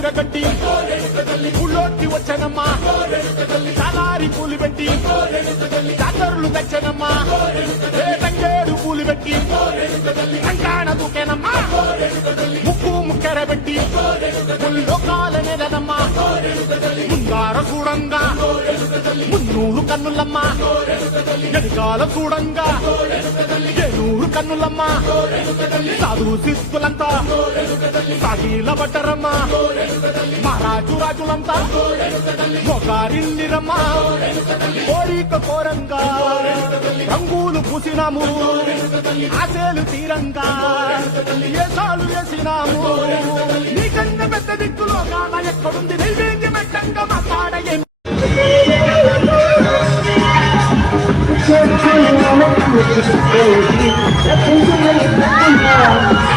చీరగట్టి ఊళ్ళోకి వచ్చనమ్మా చాలారి పూలు పెట్టి జాతరులు తెచ్చనమ్మా తంగేడు పూలు పెట్టి కంకాణ దూకేనమ్మా ముక్కు ముక్కెరబెట్టి ముల్లోకాల నెలనమ్మా ముందార చూడంగా మున్నూరు కన్నులమ్మా ఎనకాల చూడంగా ఏనూరు కన్నులమ్మా సాధు శిస్తులంతా సాగిల బట్టరమ్మా మహారాజు రాజులంతా మొగారిల్లిరమ్మా కోరిక కోరంగా రంగులు పూసినాము ఆశలు తీరంగా ఏసాలు వేసినాము నీకన్నా పెద్ద దిక్కులో కాన ఎక్కడుంది నైవేద్యం పెట్టంగా మాట్లాడయే Thank you.